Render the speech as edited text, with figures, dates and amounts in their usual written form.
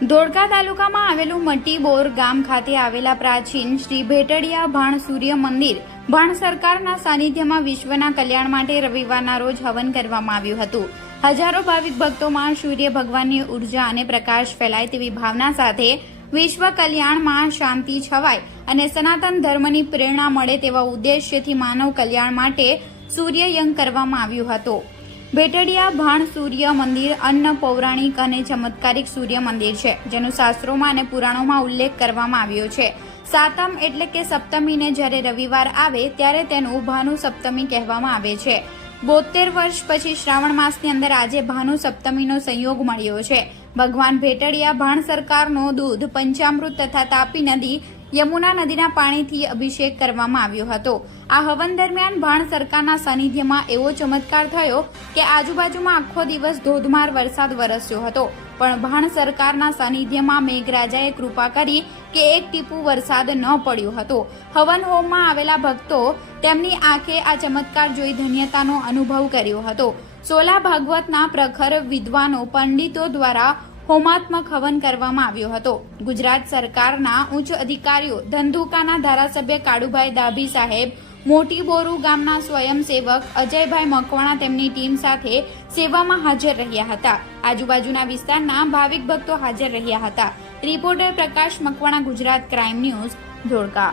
ધોળકા તાલુકામાં આવેલું મટીબોર ગામ ખાતે આવેલા પ્રાચીન શ્રી ભેટડિયા ભાણ સૂર્ય મંદિર ભાણ સરકારના સાનિધ્યમાં વિશ્વના કલ્યાણ માટે રવિવારના રોજ હવન કરવામાં આવ્યું હતું। હજારો ભાવિક ભક્તોમાં સૂર્ય ભગવાનની ઉર્જા અને પ્રકાશ ફેલાય તેવી ભાવના સાથે વિશ્વ કલ્યાણમાં શાંતિ છવાય અને સનાતન ધર્મની પ્રેરણા મળે તેવા ઉદ્દેશ્યથી માનવ કલ્યાણ માટે સૂર્યયજ્ઞ કરવામાં આવ્યું હતું। ભેટડિયા ભાણ સૂર્ય મંદિર અન્ન પૌરાણિક અને ચમત્કારિક સૂર્ય મંદિર છે, જેનો શાસ્ત્રોમાં અને પુરાણોમાં ઉલ્લેખ કરવામાં આવ્યો છે। સાતમ એટલે કે સપ્તમીને જ્યારે રવિવાર આવે ત્યારે તેનું ભાનુ સપ્તમી કહેવામાં આવે છે। 72 વર્ષ પછી શ્રાવણ માસની અંદર આજે ભાનુ સપ્તમીનો સંયોગ મળ્યો છે। ભગવાન ભેટડિયા ભાણ સરકારનો દૂધ પંચામૃત તથા તાપી નદી યમુના નદીના પાણીથી અભિષેક કરવામાં આવ્યો હતો। આ હવન દરમિયાન ભાણ સરકારના સાનિધ્યમાં એવો ચમત્કાર થયો કે આજુબાજુમાં આખો દિવસ ધોધમાર વરસાદ વરસ્યો હતો, પણ ભાણ સરકારના સાનિધ્યમાં મેઘરાજાએ કૃપા કરી કે એક ટીપું વરસાદ ન પડ્યો હતો। હવન હોમમાં આવેલા ભક્તો તેમની આંખે આ ચમત્કાર જોઈ ધન્યતાનો અનુભવ કર્યો હતો। સોલા ભાગવતના પ્રખર વિદ્વાનો પંડિતો દ્વારા હોમાત્મક હવન કરવામાં આવ્યો હતો। ગુજરાત સરકારના ઉચ્ચ અધિકારીઓ, ધંધુકાના ધારાસભ્ય કાળુભાઈ દાભી સાહેબ, મોટી બોરુ ગામના સ્વયંસેવક અજયભાઈ મકવાણા તેમની ટીમ સાથે સેવામાં હાજર રહ્યા હતા। આજુબાજુના વિસ્તારના ભાવિક ભક્તો હાજર રહ્યા હતા। રિપોર્ટર પ્રકાશ મકવાણા, ગુજરાત ક્રાઇમ ન્યૂઝ, ધોળકા।